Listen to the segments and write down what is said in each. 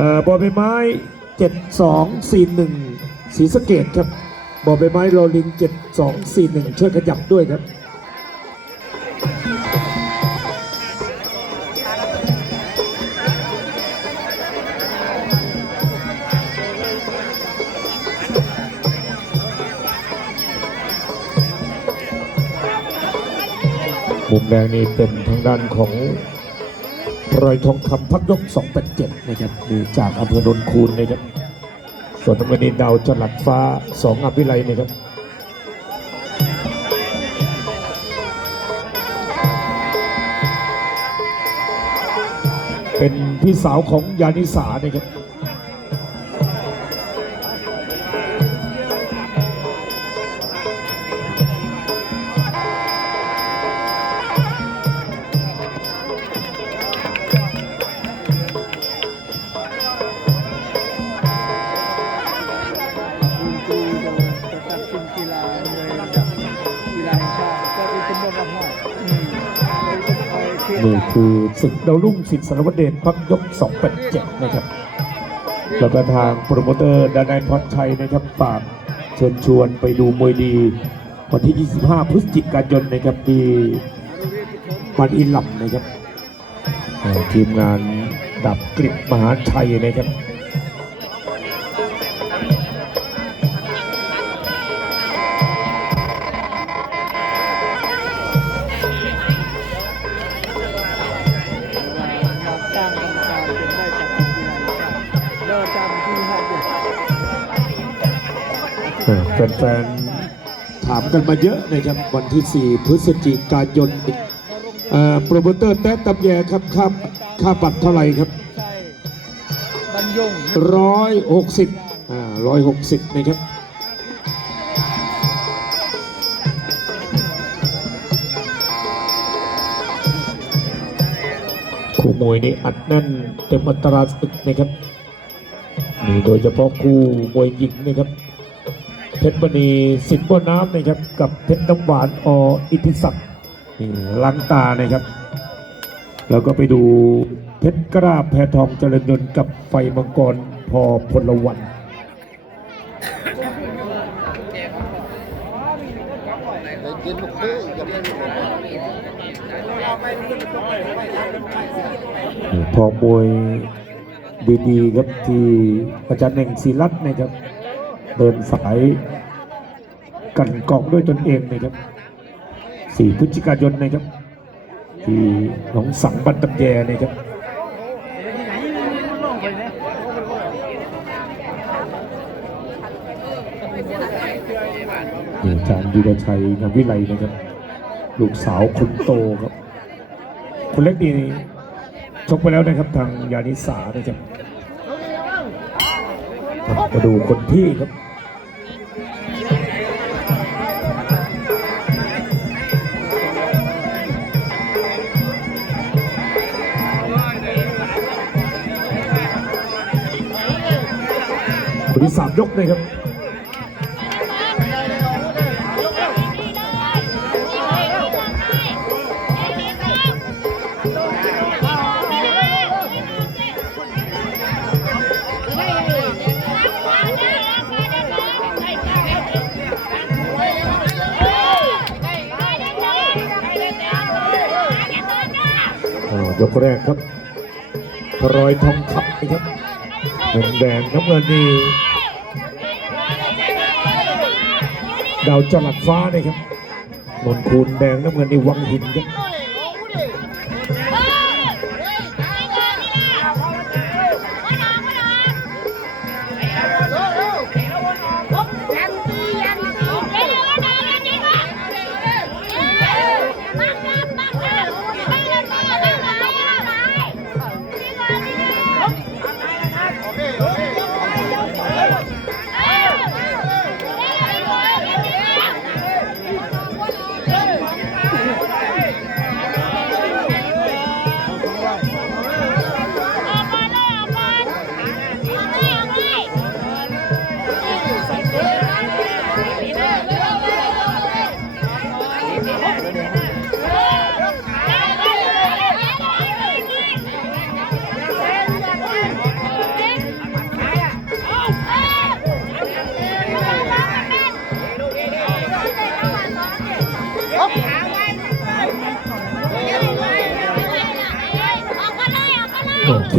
เอ่อบอใบไม้ 7241ศรีสะเกดครับบอใบไม้โรลิง 7241 ช่วยขยับด้วยครับมุมแดงนี่เป็นทางด้านของ รอยทองคำพักยก287นะครับนี่จากอำเภอดนคูนนะครับส่วนน้ำเงินดาวจลัดฟ้าสองอภิไลนะครับเป็นพี่สาวของยานิสานะครับ นี่คือศึกดาวรุ่งสิทธิ์สารวัตรเดชพักยก 287 นะครับ แล้วก็ทางโปรโมเตอร์ดานายพรชัยนะครับฝากเชิญชวนไปดูมวยดี วันที่ 25 พฤศจิกายนนะครับที่มันอินหลับนะครับทีมงานดับกริบมหาชัยนะครับ แฟนๆถามกันมาเยอะนะครับวันที่ 4 พฤศจิกายนโปรโมเตอร์แต๊ะตำแยครับค่าค่าบัตรเท่าไหร่ครับร้อยหกสิบอ่าร้อยหกสิบนะครับคู่มวยนี่อัดแน่นเต็มอัตราศึกนะครับนี่โดยเฉพาะคู่มวยหญิงนะครับ เพชรมณีสิทธิ์บัวน้ำนะครับกับเพชรน้ำหวานออิทธิศักดิ์นี่ล้างตานะครับ แล้วก็ไปดูเพชรกล้าแพทองเจริญยนต์กับไฟมังกรพอพลวันพอมวยดีๆครับที่อาจารย์เน่งศิรัตน์นะครับ เดินสายกันกองด้วยตนเองนะครับ 4 พฤศจิกายนนะครับ ที่หนองสังบันตำแยนะครับนี่อาจารย์วีรชัยงามวิไลนะครับ ลูกสาวคนโตครับ คนเล็กนี่ชกไปแล้วนะครับทางยานิสานะครับ มาดูคนที่ครับคนที่สามยกเลยครับ ยกแรกครับรอยทองคำนะครับแดงแดงน้ำเงินนี่ดาวจลัดฟ้านะครับนนคูณแดงน้ำเงินนี่วังหินครับ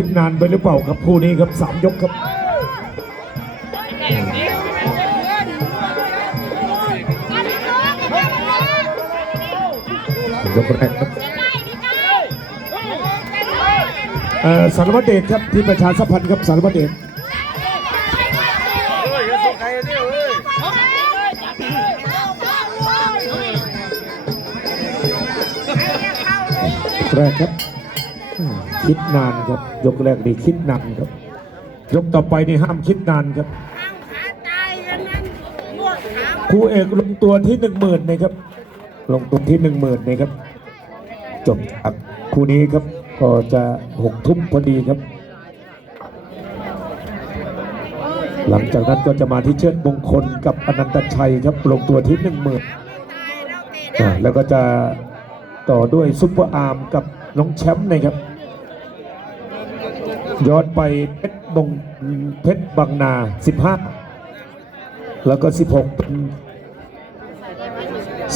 โอ้คิดนานไปหรือเปล่าครับคู่นี้ครับสามยกครับยกแรกครับสารวัตรเดชครับที่ประชาสัมพันธ์ครับสารวัตรเดชแรกครับ คิดนานครับ ยกแรกนี่คิดนานครับ ยกต่อไปนี่ห้ามคิดนานครับคู่เอกลงตัวที่หนึ่งหมื่นนะครับ ลงตัวที่หนึ่งหมื่นนะครับ จบจากคู่นี้ครับก็จะหกทุ่มพอดีครับ หลังจากนั้นก็จะมาที่เชิดมงคลกับอนันตชัยครับลงตัวที่หนึ่งหมื่นแล้วก็จะต่อด้วยซุปเปอร์อาร์มกับน้องแชมป์นะครับ ย้อนไปเพชรบงเพชรบางนา 15 แล้วก็ 16 เป็น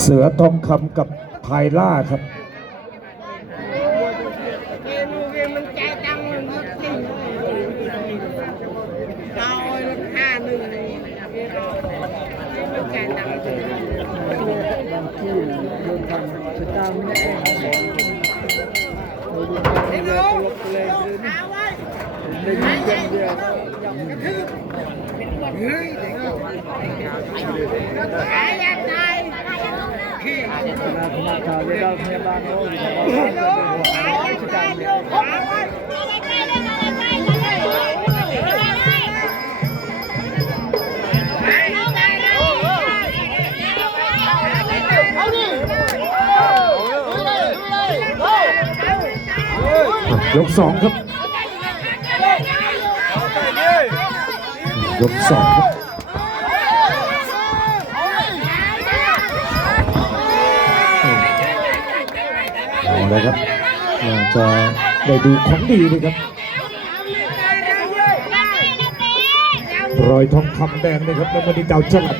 เสือทองคำกับพายล่าครับเยมันใจจังจริง บางที่โดนทำสตาร์ไม่ได้เราดูทำเรือตลกเลยได้ยินเสียงเรือ หายยังไง คณะคณะข่าวเรือดาวพยาบ การเนี่ยยกสองเอาลยครับน่าจะได้ดูของดีเลยครับรอยทองคำแดงนะครับแล้วมันดีเจ้าจังหวัด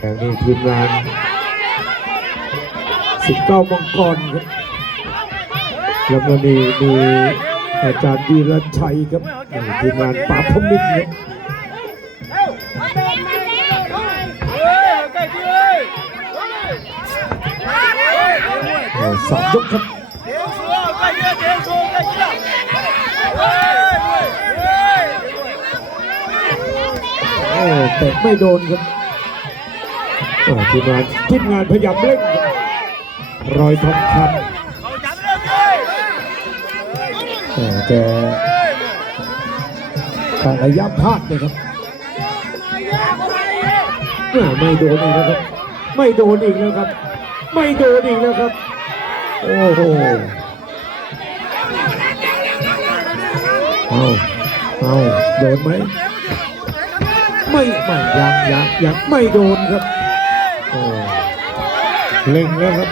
แดงนี่ทีมงาน 19มังกรครับแล้วก็มีมีอาจารย์วีรชัยครับทีมงานป่าพมิตรครับเออสามยกครับโอ้เตะไม่โดนครับทีมงานทีมงานพยายามเล่นครับ รอยทองคำเออแกการระยะพลาดเลยครับไม่โดนอีกแล้วครับ ไม่โดนอีกแล้วครับ ไม่โดนอีกแล้วครับ โอ้โหเอาเอาโดนไหมไม่ไม่ยังยังยังไม่โดนครับโอ้เล็งแล้วครับ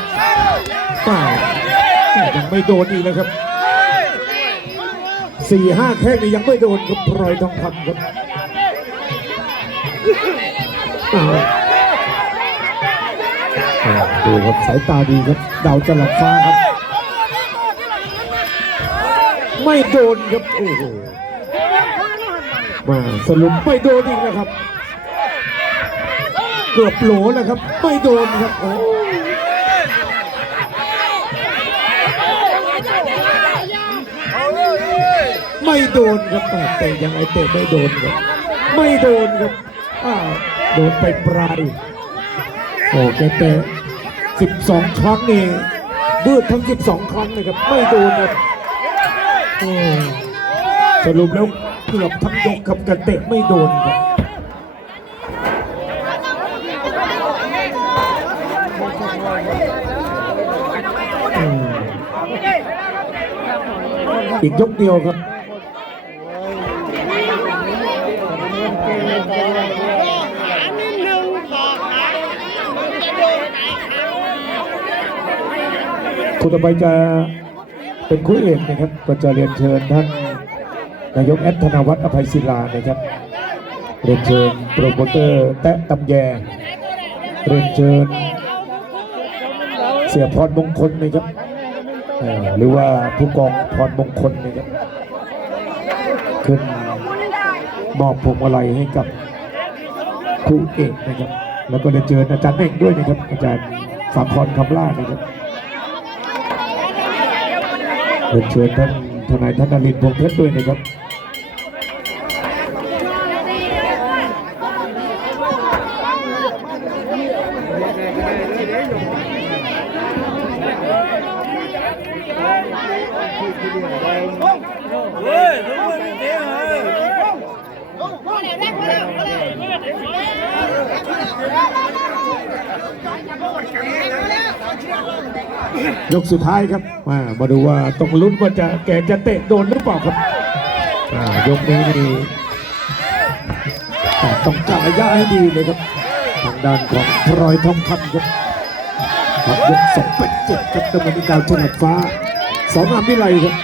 เปล่ายังไม่โดนอีกแล้วครับสี่ห้าแข้งนี่ยังไม่โดนครับพลอยทองคำครับอ้าวอ้าวดูครับสายตาดีครับดาวจลัดฟ้าครับ ไม่โดนครับโอ้โหมาสรุปไม่โดนอีกนะครับ เกือบโหลนะครับ ไม่โดนครับโอ้ ไม่โดนครับแต่เตะยังไงเตะไม่โดนครับไม่โดนครับอ้าวโดนไปปลายโอ้แกเตะ12 ครั้งนี่บืดทั้ง 12 ครั้งเลยครับไม่โดนครับโอ้สรุปแล้วเกือบทั้งยกครับแกเตะไม่โดนครับอืมอีกยกเดียวครับ อันนี้หนึ่งบอกนะมันจะโดนไหน คู่ต่อไปจะเป็นคู่เอกนะครับก็จะเรียนเชิญท่านนายกแอดธนวัฒน์อภัยศิลานะครับเรียนเชิญโปรโมเตอร์แตะตำแยเรียนเชิญ เสียพรมงคลนะครับหรือว่าผู้กองพรมงคลนะครับขึ้นมอบพวงมาลัยให้กับครูเอกนะครับ แล้วก็เรียนเชิญอาจารย์เน่งด้วยนะครับ อาจารย์สาพรคำล่านะครับ เรียนเชิญท่านทนายท่านนรินทร์พงษ์เพชรด้วยนะครับ ยกสุดท้ายครับมามาดูว่าต้องลุ้นว่าจะแกจะเตะโดนหรือเปล่าครับอ่ายกนี้นี่แต่ต้องกะระยะให้ดีเลยครับ ทางด้านของพลอยทองคำครับครับยกสองแปดเจ็ดครับตะวันดาวฉลัดฟ้าสองอามวิไลครับ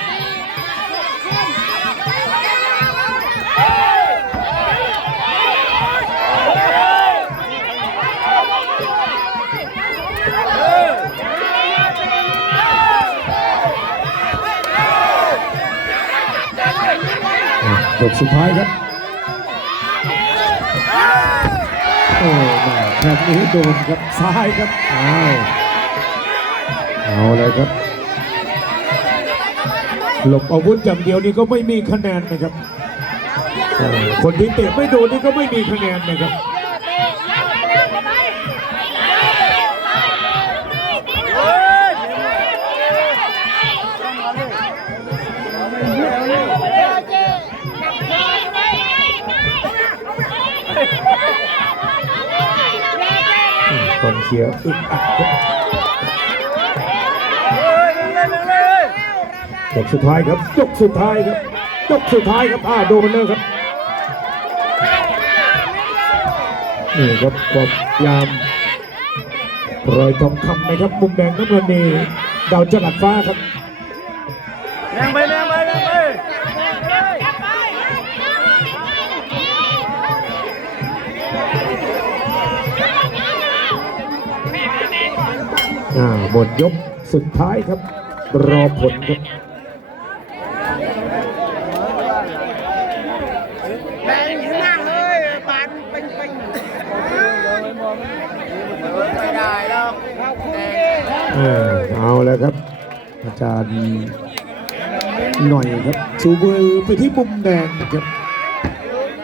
ยกสุดท้ายครับ โอ้แม่แบบนี้โดนครับซ้ายครับอ้าวเอาเลยครับ หลบอาวุธอย่างเดียวนี่ก็ไม่มีคะแนนนะครับ คนที่เตะไม่โดนนี่ก็ไม่มีคะแนนนะครับ ชียร์อึดอัดครับยกสุดท้ายครับยกสุดท้ายครับยกสุดท้ายครับอ่าโดนแล้วครับนี่ครับความยามรอยทองคำนะครับมุมแดงน้ำเงินนี่ดาวจลัดฟ้าครับ อ่าหมดยกสุดท้ายครับ รอผลครับแรงอยู่มากเลยปานเป็นเป็นไม่ได้หรอกเราคุ้มเออเอาแล้วครับ อาจารย์หน่อยครับชูมือไปที่มุมแดงครับ